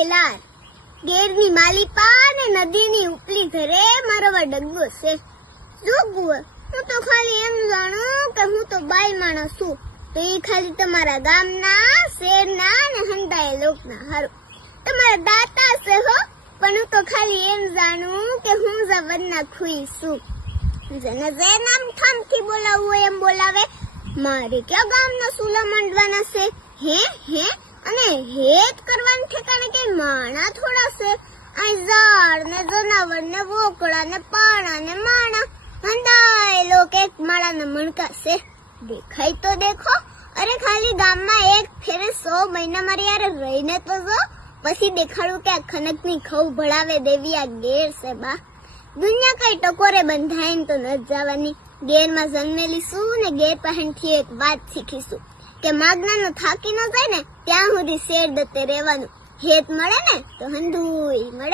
Velar ગેરની માલિપા ને નદીની ઉપલી ઘરે મારો વા ડગ્ગો છે. જોગું હું તો ખાલી એમ જાણું કે હું તો બાઈ માણસ છું. તો એ ખાલી તમારા ગામના શેરના ને હંડાએ લોકના હારું. તમારા દાતા છે હો, પણ હું તો ખાલી એમ જાણું કે હું જવનના ખુઈ છું. જેને જે નામ ઠામથી બોલાવવું એમ બોલાવે. મારે ક્યાં ગામના સુલા માંડવાના છે? હે હે? અને હેત કરવાનું ઠેકાણે કે માણા થોડા છે. આ ઝાડ ને જનાવર ને વોકળા ને પાણા ને માણા હંડાય કે માળા ને મણકા છે દેખાય તો દેખો. અરે ખાલી ગામમાં એક ફેરે સો મહિના મારી યાર રહીને તો જો. પછી દેખાડું કે આ ખનકની ખવ ભળાવે દેવી આ ગેર છે બા. દુનિયા કઈ ટકોરે બંધાઈને તો ન જવાની. ગેરમાં જન્મેલી શું ને ગેર પાસેથી એક વાત શીખીશું. કે માગનાનો થાકી ન જાય ને, ત્યાં સુધી શેર દત્તે રહેવાનું. હેત મળે ને તો હંધુય મળે.